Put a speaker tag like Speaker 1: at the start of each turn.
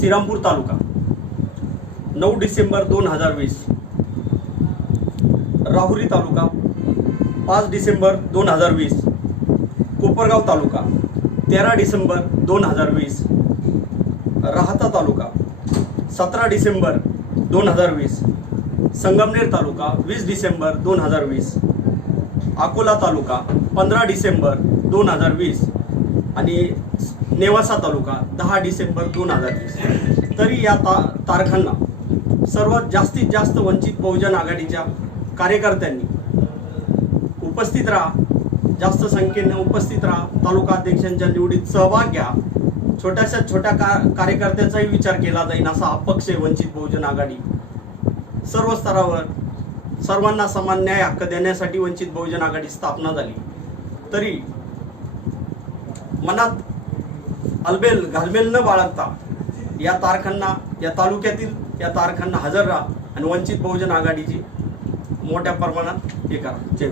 Speaker 1: श्रीरामपूर तालुका, नऊ डिसेंबर दोन हज़ार वीस, राहुरी तालुका, पाच डिसेंबर दोन हज़ार वीस, कोपरगाव तालुका, तेरा डिसेंबर दोन हज़ार वीस, राहता तालुका, सतरा डिसेंबर दोन हज़ार वीस, संगमनेर तालुका, वीस डिसेंबर दोन हज़ार वीस, अकोला तालुका, पंधरा डिसेंबर दोन हज़ार वीस. आणि नेवासा तालुका दहा डिसेंबर दोन हजार वीस. तरी या ता तारखांना सर्वात जास्तीत जास्त वंचित बहुजन आघाडीच्या कार्यकर्त्यांनी उपस्थित राहा जास्त संख्येने उपस्थित राहा तालुका अध्यक्षांच्या निवडीत सहभाग घ्या. छोट्याशा छोट्या का कार्यकर्त्याचाही विचार केला जाईल असा अपक्ष आहे वंचित बहुजन आघाडी. सर्व स्तरावर सर्वांना समान न्याय हक्क देण्यासाठी वंचित बहुजन आघाडी स्थापना झाली. तरी मनात अलबेल घालमेल न बाळगता या तारखांना या तालुक्यातील या तारखांना हजर राहा आणि वंचित बहुजन आघाडीची मोठ्या प्रमाणात हे करा. जय